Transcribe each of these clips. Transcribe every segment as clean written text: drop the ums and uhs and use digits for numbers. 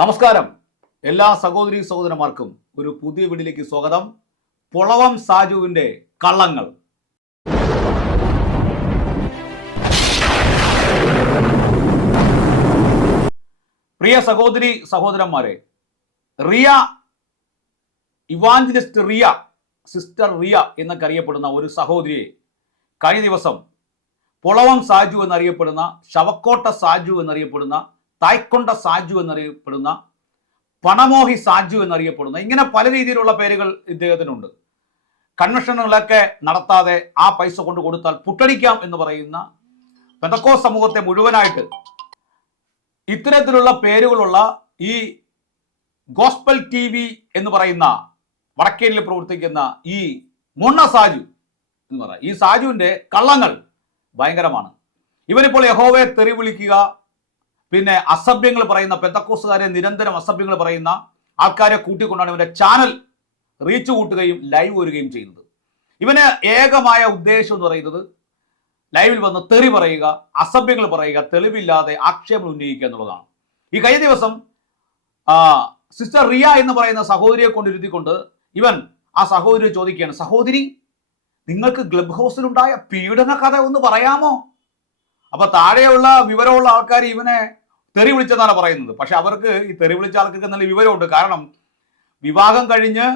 നമസ്കാരം. എല്ലാ സഹോദരി സഹോദരന്മാർക്കും ഒരു പുതിയ വീഡിയോയിലേക്ക് സ്വാഗതം. പൊളവം സാജുവിന്റെ കള്ളങ്ങൾ. പ്രിയ സഹോദരി സഹോദരന്മാരെ, റിയ, ഇവാഞ്ചലിസ്റ്റ് റിയ, സിസ്റ്റർ റിയ എന്നൊക്കെ അറിയപ്പെടുന്ന ഒരു സഹോദരിയെ കഴിഞ്ഞ ദിവസം പൊളവം സാജു എന്നറിയപ്പെടുന്ന, ശവക്കോട്ട സാജു എന്നറിയപ്പെടുന്ന, തായ്ക്കൊണ്ട സാജു എന്നറിയപ്പെടുന്ന, പണമോഹി സാജു എന്നറിയപ്പെടുന്ന, ഇങ്ങനെ പല രീതിയിലുള്ള പേരുകൾ ഇദ്ദേഹത്തിനുണ്ട്. കൺവെൻഷനുകളൊക്കെ നടത്താതെ ആ പൈസ കൊണ്ട് കൊടുത്താൽ പുട്ടടിക്കാം എന്ന് പറയുന്ന പെന്തക്കോസ്ത് സമൂഹത്തെ മുഴുവനായിട്ട് ഇത്തരത്തിലുള്ള പേരുകളുള്ള ഈ ഗോസ്പൽ TV എന്ന് പറയുന്ന വടക്കേനിൽ പ്രവർത്തിക്കുന്ന ഈ മൊണ്ണ സാജു എന്ന് പറയുന്ന ഈ സാജുവിൻ്റെ കള്ളങ്ങൾ ഭയങ്കരമാണ്. ഇവരിപ്പോൾ യഹോവയെ തെറി വിളിക്കുക, പിന്നെ അസഭ്യങ്ങൾ പറയുന്ന, പെന്തക്കോസ്തുകാരെ നിരന്തരം അസഭ്യങ്ങൾ പറയുന്ന ആൾക്കാരെ കൂട്ടിക്കൊണ്ടാണ് ഇവൻ്റെ ചാനൽ റീച്ച് കൂട്ടുകയും ലൈവ് വരികയും ചെയ്യുന്നത്. ഇവന് ഏകമായ ഉദ്ദേശം എന്ന് പറയുന്നത് ലൈവിൽ വന്ന് തെറി പറയുക, അസഭ്യങ്ങൾ പറയുക, തെളിവില്ലാതെ ആക്ഷേപം ഉന്നയിക്കുക എന്നുള്ളതാണ്. ഈ കഴിഞ്ഞ ദിവസം സിസ്റ്റർ റിയ എന്ന് പറയുന്ന സഹോദരിയെ കൊണ്ടിരുത്തിക്കൊണ്ട് ഇവൻ ആ സഹോദരി ചോദിക്കുകയാണ്, സഹോദരി, നിങ്ങൾക്ക് ക്ലബ് ഹൗസിലുണ്ടായ പീഡന കഥ ഒന്ന് പറയാമോ? അപ്പൊ താഴെയുള്ള വിവരമുള്ള ആൾക്കാർ ഇവനെ തെറി വിളിച്ചെന്നാണ് പറയുന്നത്. പക്ഷെ അവർക്ക് ഈ തെറി വിളിച്ച ആൾക്കൊക്കെ നല്ല വിവരമുണ്ട്. കാരണം വിവാഹം കഴിഞ്ഞ്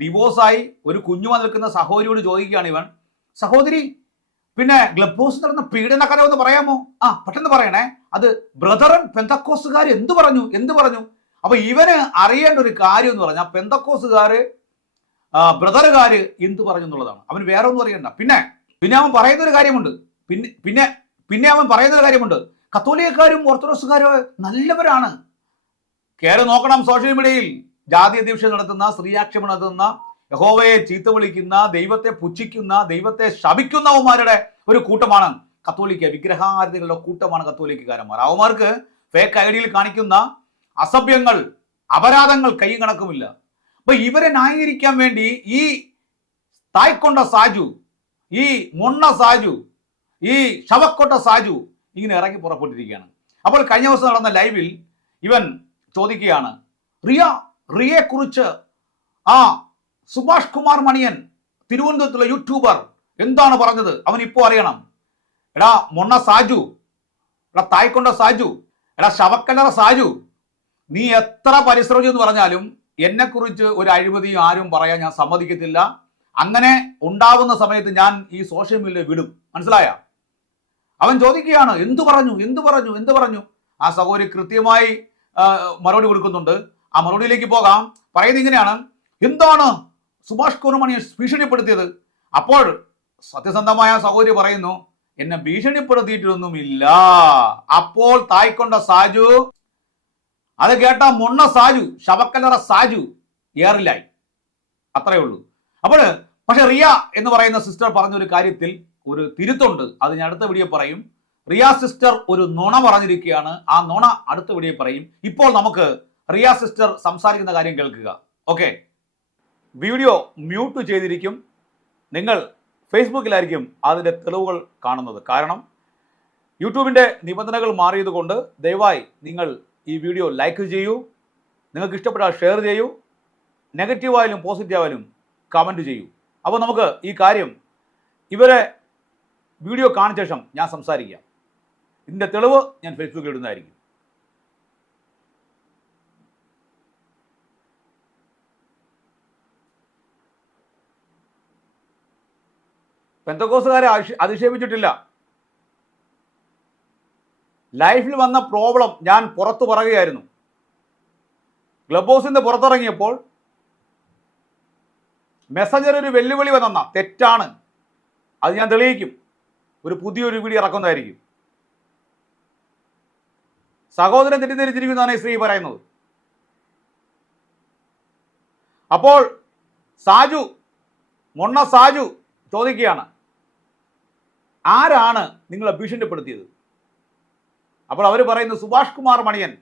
ഡിവോഴ്സായി ഒരു കുഞ്ഞു നിൽക്കുന്ന സഹോദരിയോട് ചോദിക്കുകയാണ് ഇവൻ, സഹോദരി, പിന്നെ ക്ലബ് ഹൗസിൽ നടന്ന പീഡന കഥ ഒന്ന് പറയാമോ? പെട്ടെന്ന് പറയണേ, അത് ബ്രദറൻ പെന്തക്കോസ്തുകാർ എന്ത് പറഞ്ഞു? അപ്പൊ ഇവന് അറിയേണ്ട ഒരു കാര്യം എന്ന് പറഞ്ഞാൽ പെന്തക്കോസ്തുകാര് ബ്രദറുകാര് എന്ത് പറഞ്ഞു എന്നുള്ളതാണ്. അവന് വേറെ ഒന്നും അറിയണ്ട. പിന്നെ അവൻ പറയുന്നൊരു കാര്യമുണ്ട്. പിന്നെ അവൻ പറയുന്നൊരു കാര്യമുണ്ട്, കത്തോലിക്കക്കാരും ഓർത്തഡോക്സുകാരും നല്ലവരാണ്. കയറി നോക്കണം സോഷ്യൽ മീഡിയയിൽ ജാതി അധ്യക്ഷൻ നടത്തുന്ന, സ്ത്രീയാക്ഷേപം നടത്തുന്ന, യഹോവയെ ചീത്ത വിളിക്കുന്ന, ദൈവത്തെ പുച്ഛിക്കുന്ന, ദൈവത്തെ ശപിക്കുന്നവന്മാരുടെ ഒരു കൂട്ടമാണ് കത്തോലിക്ക. വിഗ്രഹാരാധനകളുടെ കൂട്ടമാണ് കത്തോലിക്കക്കാരന്മാർ. അവന്മാർക്ക് ഫേക്ക് ഐഡിയിൽ കാണിക്കുന്ന അസഭ്യങ്ങൾ, അപരാധങ്ങൾ കൈയും കണക്കുമില്ല. അപ്പൊ ഇവരെ ന്യായീകരിക്കാൻ വേണ്ടി ഈ തായ്ക്കൊണ്ട സാജു, ഈ മൊണ്ണ സാജു, ഈ ശവക്കോട്ട സാജു ഇങ്ങനെ ഇറങ്ങി പുറപ്പെട്ടിരിക്കുകയാണ്. അപ്പോൾ കഴിഞ്ഞ ദിവസം നടന്ന ലൈവിൽ ഇവൻ ചോദിക്കുകയാണ്, റിയയെ കുറിച്ച് സുഭാഷ് കുമാർ മണിയൻ, തിരുവനന്തപുരത്തുള്ള യൂട്യൂബർ, എന്താണ് പറഞ്ഞത് അവൻ ഇപ്പോൾ അറിയണം. എടാ മൊണ്ണ സാജു, എടാ തായ്ക്കൊണ്ട സാജു, എടാ ശവക്കല്ലറ സാജു, നീ എത്ര പരിശ്രമിച്ചു എന്ന് പറഞ്ഞാലും എന്നെക്കുറിച്ച് ഒരു അഴിമതിയും ആരും പറയാൻ ഞാൻ സമ്മതിക്കത്തില്ല. അങ്ങനെ ഉണ്ടാവുന്ന സമയത്ത് ഞാൻ ഈ സോഷ്യൽ മീഡിയ വിടും, മനസ്സിലായ? അവൻ ചോദിക്കുകയാണ്, എന്തു പറഞ്ഞു? ആ സഹോദരി കൃത്യമായി മറുപടി കൊടുക്കുന്നുണ്ട്. ആ മറുപടിയിലേക്ക് പോകാം. പറയുന്നത് ഇങ്ങനെയാണ്, എന്താണ് സുഭാഷ് കുമാർമണിയെ ഭീഷണിപ്പെടുത്തിയത്? അപ്പോൾ സത്യസന്ധമായ സഹോദരി പറയുന്നു, എന്നെ ഭീഷണിപ്പെടുത്തിയിട്ടൊന്നുമില്ല. അപ്പോൾ തായ്ക്കൊണ്ട സാജു, അത് കേട്ട മൊണ്ണ സാജു, ശവക്കല്ലറ സാജു ഏറിലായി. അത്രയേ ഉള്ളൂ. പക്ഷെ റിയ എന്ന് പറയുന്ന സിസ്റ്റർ പറഞ്ഞൊരു കാര്യത്തിൽ ഒരു തിരുത്തുണ്ട്. അത് ഞാൻ അടുത്ത വീഡിയോ പറയും. റിയ സിസ്റ്റർ ഒരു നുണ പറഞ്ഞിരിക്കുകയാണ്. ആ നുണ അടുത്ത വീഡിയോ പറയും. ഇപ്പോൾ നമുക്ക് റിയ സിസ്റ്റർ സംസാരിക്കുന്ന കാര്യം കേൾക്കുക. ഓക്കെ, വീഡിയോ മ്യൂട്ട് ചെയ്തിരിക്കും. നിങ്ങൾ ഫേസ്ബുക്കിലായിരിക്കും അതിൻ്റെ തെളിവുകൾ കാണുന്നത്. കാരണം യൂട്യൂബിൻ്റെ നിബന്ധനകൾ മാറിയതുകൊണ്ട് ദയവായി നിങ്ങൾ ഈ വീഡിയോ ലൈക്ക് ചെയ്യൂ, നിങ്ങൾക്ക് ഇഷ്ടപ്പെട്ടാൽ ഷെയർ ചെയ്യൂ, നെഗറ്റീവായാലും പോസിറ്റീവായാലും കമൻറ്റ് ചെയ്യൂ. അപ്പോൾ നമുക്ക് ഈ കാര്യം ഇവരെ വീഡിയോ കാണിച്ച ശേഷം ഞാൻ സംസാരിക്കാം. ഇതിൻ്റെ തെളിവ് ഞാൻ ഫേസ്ബുക്കിൽ ഇടുന്നതായിരിക്കും. പെന്തക്കോസ്തുകാരെ അധിക്ഷേപിച്ചിട്ടില്ല. ലൈഫിൽ വന്ന പ്രോബ്ലം ഞാൻ പുറത്തു പറയുകയായിരുന്നു. ക്ലബ് ഹൗസിൻ്റെ പുറത്തിറങ്ങിയപ്പോൾ മെസ്സഞ്ചർ ഒരു വെല്ലുവിളി വന്ന തെറ്റാണ്. അത് ഞാൻ തെളിയിക്കും. ഒരു പുതിയൊരു വീഡിയോ ഇറക്കുന്നതായിരിക്കും. സഹോദരൻ തെറ്റിദ്ധരിച്ചിരിക്കുന്നതാണ് ഈ സ്ത്രീ പറയുന്നത്. അപ്പോൾ സാജു, മൊണ്ണ സാജു ചോദിക്കുകയാണ്, ആരാണ് നിങ്ങളെ ഭീഷണിപ്പെടുത്തിയത്? അപ്പോൾ അവർ പറയുന്നു, സുഭാഷ് കുമാർ മണിയൻ.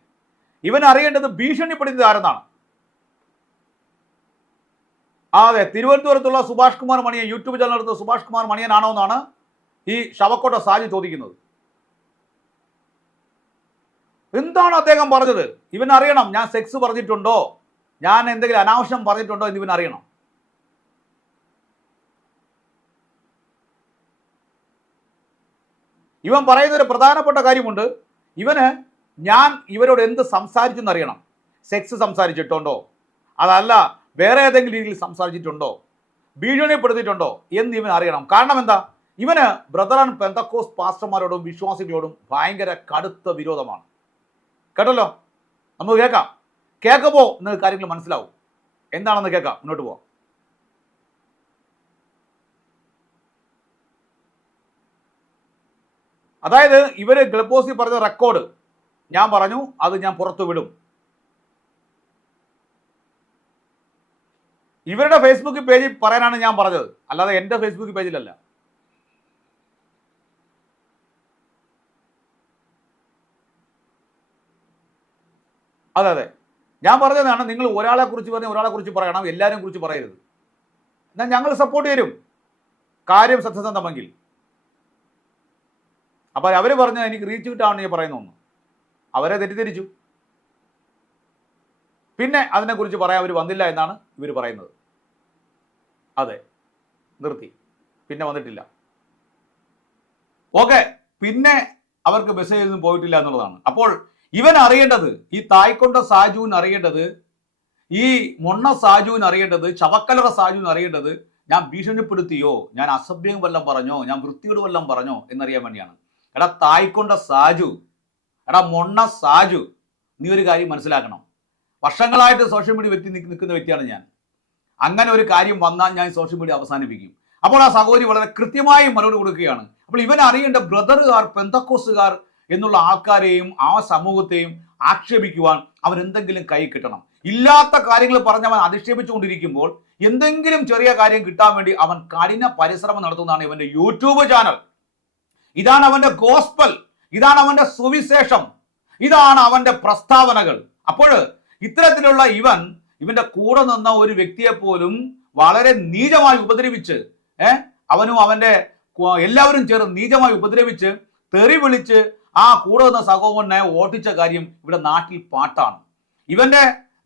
ഇവൻ അറിയേണ്ടത് ഭീഷണിപ്പെടുത്തിയത് ആരെന്നാണ്. അതെ, തിരുവനന്തപുരത്തുള്ള സുഭാഷ് കുമാർ മണിയൻ, യൂട്യൂബ് ചാനൽ എടുത്ത സുഭാഷ് കുമാർ മണിയനാണോ എന്നാണ് ഈ ശവക്കോട്ട സാജു ചോദിക്കുന്നത്. എന്താണ് അദ്ദേഹം പറഞ്ഞത്? ഇവൻ അറിയണം ഞാൻ സെക്സ് പറഞ്ഞിട്ടുണ്ടോ, ഞാൻ എന്തെങ്കിലും അനാവശ്യം പറഞ്ഞിട്ടുണ്ടോ എന്ന് ഇവൻ അറിയണം. ഇവൻ പറയുന്ന ഒരു പ്രധാനപ്പെട്ട കാര്യമുണ്ട്. ഞാൻ ഇവരോട് എന്ത് സംസാരിച്ചു എന്നറിയണം. സെക്സ് സംസാരിച്ചിട്ടുണ്ടോ, അതല്ല വേറെ ഏതെങ്കിലും രീതിയിൽ സംസാരിച്ചിട്ടുണ്ടോ, ഭീഷണിപ്പെടുത്തിയിട്ടുണ്ടോ എന്ന് ഇവൻ അറിയണം. കാരണം എന്താ? ഇവന് ബ്രദർ ആൻഡ് പെന്തക്കോസ്റ്റ് പാസ്റ്റർമാരോടും വിശ്വാസികളോടും ഭയങ്കര കടുത്ത വിരോധമാണ്. കേട്ടല്ലോ, നമുക്ക് കേൾക്കുമ്പോൾ നിങ്ങൾക്ക് കാര്യങ്ങൾ മനസ്സിലാവും. എന്താണെന്ന് കേൾക്കാം, മുന്നോട്ട് പോവാം. അതായത് ഇവര് ഗ്ലബോസി പറഞ്ഞ റെക്കോർഡ് ഞാൻ പറഞ്ഞു, അത് ഞാൻ പുറത്തു വിടും. ഇവരുടെ ഫേസ്ബുക്ക് പേജിൽ പറയാനാണ് ഞാൻ പറഞ്ഞത്, അല്ലാതെ എൻ്റെ ഫേസ്ബുക്ക് പേജിലല്ല. അതെ, ഞാൻ പറഞ്ഞതാണ്, നിങ്ങൾ ഒരാളെ കുറിച്ച് പറഞ്ഞ് ഒരാളെ കുറിച്ച് പറയണം, എല്ലാവരെയും കുറിച്ച് പറയരുത്. എന്നാൽ ഞങ്ങൾ സപ്പോർട്ട് തരും, കാര്യം സത്യസന്ധമെങ്കിൽ. അപ്പോൾ അവർ പറഞ്ഞ എനിക്ക് റീച്ച് കിട്ടാണ് ഞാൻ പറയുന്ന അവരെ തെറ്റിദ്ധരിച്ചു. പിന്നെ അതിനെക്കുറിച്ച് പറയാൻ അവർ വന്നില്ല എന്നാണ് ഇവർ പറയുന്നത്. അതെ, നിർത്തി, പിന്നെ വന്നിട്ടില്ല. ഓക്കെ, പിന്നെ അവർക്ക് മെസ്സേജ് ഒന്നും പോയിട്ടില്ല എന്നുള്ളതാണ്. അപ്പോൾ ഇവൻ അറിയേണ്ടത്, ഈ തായ്ക്കൊണ്ട സാജുവിന് അറിയേണ്ടത്, ഈ മൊണ്ണ സാജുവിന് അറിയേണ്ടത്, ചവക്കലറ സാജുവിന് അറിയേണ്ടത്, ഞാൻ ഭീഷണിപ്പെടുത്തിയോ, ഞാൻ അസഭ്യം വല്ലം പറഞ്ഞോ, ഞാൻ വൃത്തിയോട് വല്ലം പറഞ്ഞോ എന്നറിയാൻ വേണ്ടിയാണ്. എടാ തായ്ക്കൊണ്ട സാജു, എടാ മൊണ്ണ സാജു, നീ ഒരു കാര്യം മനസ്സിലാക്കണം. വർഷങ്ങളായിട്ട് സോഷ്യൽ മീഡിയ നിൽക്കുന്ന വ്യക്തിയാണ് ഞാൻ. അങ്ങനെ ഒരു കാര്യം വന്നാൽ ഞാൻ സോഷ്യൽ മീഡിയ അവസാനിപ്പിക്കും. അപ്പോൾ ആ സഹോദരി വളരെ കൃത്യമായി മറുപടി കൊടുക്കുകയാണ്. അപ്പോൾ ഇവൻ അറിയേണ്ട ബ്രദറുകാർ, പെന്തക്കോസുകാർ എന്നുള്ള ആൾക്കാരെയും ആ സമൂഹത്തെയും ആക്ഷേപിക്കുവാൻ അവൻ എന്തെങ്കിലും കൈ കിട്ടണം. ഇല്ലാത്ത കാര്യങ്ങൾ പറഞ്ഞ് അവൻ അധിക്ഷേപിച്ചുകൊണ്ടിരിക്കുമ്പോൾ എന്തെങ്കിലും ചെറിയ കാര്യം കിട്ടാൻ വേണ്ടി അവൻ കഠിന പരിശ്രമം നടത്തുന്നതാണ് ഇവന്റെ യൂട്യൂബ് ചാനൽ. ഇതാണ് അവന്റെ ഗോസ്പൽ, ഇതാണ് അവന്റെ സുവിശേഷം, ഇതാണ് അവന്റെ പ്രസ്താവനകൾ. അപ്പോൾ ഇത്തരത്തിലുള്ള ഇവന്റെ കൂടെ നിന്ന ഒരു വ്യക്തിയെ പോലും വളരെ നീചമായി ഉപദ്രവിച്ച്, അവനും അവന്റെ എല്ലാവരും ചേർന്ന് നീചമായി ഉപദ്രവിച്ച് തെറി വിളിച്ച് ആ കൂടെ നിന്ന സഹോദരനെ ഓട്ടിച്ച കാര്യം ഇവിടെ നാട്ടിൽ പാട്ടാണ്. ഇവന്റെ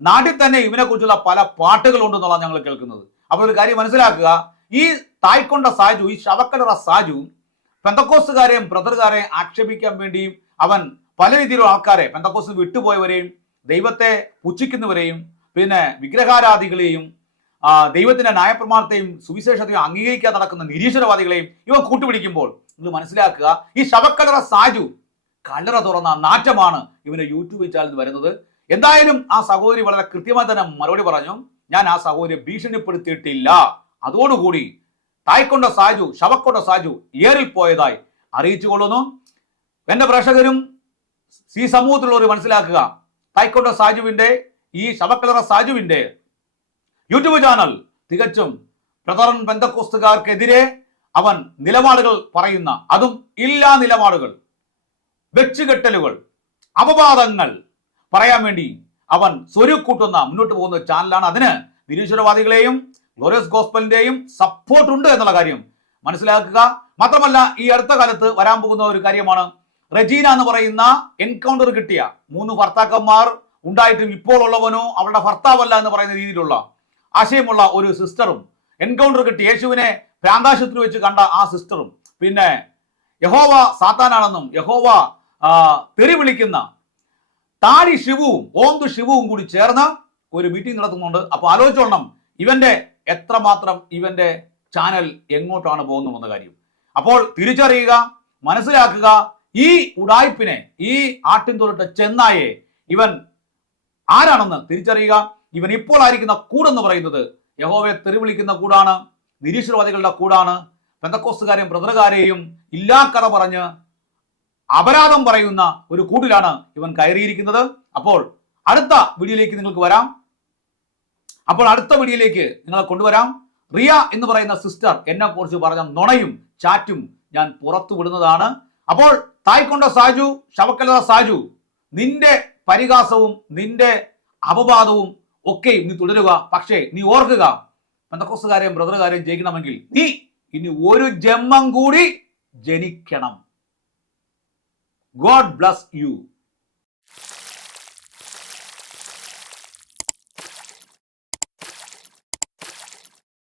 നാട്ടിൽ തന്നെ ഇവനെ കുറിച്ചുള്ള പല പാട്ടുകൾ ഉണ്ടെന്നുള്ളതാണ് ഞങ്ങൾ കേൾക്കുന്നത്. അപ്പോൾ ഒരു കാര്യം മനസ്സിലാക്കുക, ഈ തായ്ക്കൊണ്ട സാജു, ഈ ശവക്കലറ സാജു പെന്തക്കോസ്തുകാരെയും ബ്രദറുകാരെയും ആക്ഷേപിക്കാൻ വേണ്ടിയും അവൻ പല രീതിയിലുള്ള ആൾക്കാരെ, പെന്തക്കോസ് വിട്ടുപോയവരെയും ദൈവത്തെ പുച്ഛിക്കുന്നവരെയും പിന്നെ വിഗ്രഹാരാധികളെയും ദൈവത്തിന്റെ ന്യായപ്രമാണത്തെയും സുവിശേഷത്തെയും അംഗീകരിക്കാൻ നടക്കുന്ന നിരീശ്വരവാദികളെയും ഇവൻ കൂട്ടുപിടിക്കുമ്പോൾ നിങ്ങൾ മനസ്സിലാക്കുക, ഈ ശവക്കലറ സാജു കല്ലറ തുറന്ന നാറ്റമാണ് ഇവന്റെ യൂട്യൂബ് ചാനലിൽ വരുന്നത്. എന്തായാലും ആ സഹോദരി വളരെ കൃത്യമായി തന്നെ മറുപടി പറഞ്ഞു, ഞാൻ ആ സഹോദരിയെ ഭീഷണിപ്പെടുത്തിയിട്ടില്ല. അതോടുകൂടി തായ്ക്കൊണ്ട സാജു, ശവക്കൊണ്ട സാജു ഏറിൽ പോയതായി അറിയിച്ചു കൊള്ളുന്നു. എന്റെ പ്രേക്ഷകരും ഈ സമൂഹത്തിലുള്ളവർ മനസ്സിലാക്കുക, തായ്ക്കൊണ്ട സാജുവിന്റെ, ഈ ശവക്കലറ സാജുവിന്റെ യൂട്യൂബ് ചാനൽ തികച്ചും ബ്രദറൻ പെന്തക്കോസ്തുകാർക്കെതിരെ അവൻ നിലപാടുകൾ പറയുന്ന, അതും ഇല്ലാ നിലപാടുകൾ, വെച്ചുകെട്ടലുകൾ, അപവാദങ്ങൾ പറയാൻ വേണ്ടി അവൻ സ്വരുക്കൂട്ടുന്ന മുന്നോട്ട് പോകുന്ന ചാനലാണ്. അതിന് നിരീശ്വരവാദികളെയും ഗ്ലോറിയസ് ഗോസ്പലിന്റെയും സപ്പോർട്ട് ഉണ്ട് എന്നുള്ള കാര്യം മനസ്സിലാക്കുക. മാത്രമല്ല, ഈ അടുത്ത കാലത്ത് വരാൻ പോകുന്ന ഒരു കാര്യമാണ്, റെജീന എന്ന് പറയുന്ന എൻകൗണ്ടർ കിട്ടിയ 3 ഭർത്താക്കന്മാർ ഉണ്ടായിട്ടും ഇപ്പോൾ ഉള്ളവനോ അവളുടെ ഭർത്താവല്ല എന്ന് പറയുന്ന രീതിയിലുള്ള ആശയമുള്ള ഒരു സിസ്റ്ററും, എൻകൗണ്ടർ കിട്ടി യേശുവിനെ പ്രാന്താശുപത്രി വെച്ച് കണ്ട ആ സിസ്റ്ററും, പിന്നെ യഹോവ സാത്താനാണെന്നും യഹോവ തെറി വിളിക്കുന്ന താടി ശിവുവും ഓന്തു ശിവുവും കൂടി ചേർന്ന് ഒരു മീറ്റിംഗ് നടത്തുന്നുണ്ട്. അപ്പോൾ ആലോചിച്ചോളണം എത്രമാത്രം ഇവന്റെ ചാനൽ എങ്ങോട്ടാണ് പോകുന്നതെന്ന കാര്യം. അപ്പോൾ തിരിച്ചറിയുക, മനസ്സിലാക്കുക, ഈ ഉടായ്പിനെ, ഈ ആട്ടിൻ തൊലിട്ട ചെന്നായെ ഇവൻ ആരാണെന്ന് തിരിച്ചറിയുക. ഇവൻ ഇപ്പോൾ ആയിരിക്കുന്ന കൂടെന്ന് പറയുന്നത് യഹോവയെ തെറി വിളിക്കുന്ന കൂടാണ്, നിരീശ്വരവാദികളുടെ കൂടാണ്, പെന്തക്കോസ്തുകാരെയും ബ്രദറുകാരെയും ഇല്ലാ കഥ പറഞ്ഞ് അപരാധം പറയുന്ന ഒരു കൂട്ടിലാണ് ഇവൻ കയറിയിരിക്കുന്നത്. അപ്പോൾ അടുത്ത വീഡിയോയിലേക്ക് നിങ്ങൾക്ക് വരാം. നിങ്ങളെ കൊണ്ടുവരാം. റിയ എന്ന് പറയുന്ന സിസ്റ്റർ എന്നെ കുറിച്ച് പറഞ്ഞ നുണയും ചാറ്റും ഞാൻ പുറത്തു വിടുന്നതാണ്. അപ്പോൾ തായ്ക്കൊണ്ട സാജു, ശവക്കലറ സാജു, നിന്റെ പരിഹാസവും നിന്റെ അപവാദവും ഒക്കെ നീ തുടരുക. പക്ഷേ നീ ഓർക്കുക, പെന്തക്കോസ്തുകാരെയും ബ്രദറുകാരെയും ജയിക്കണമെങ്കിൽ നീ ഇനി ഒരു ജന്മം കൂടി ജനിക്കണം. God bless you.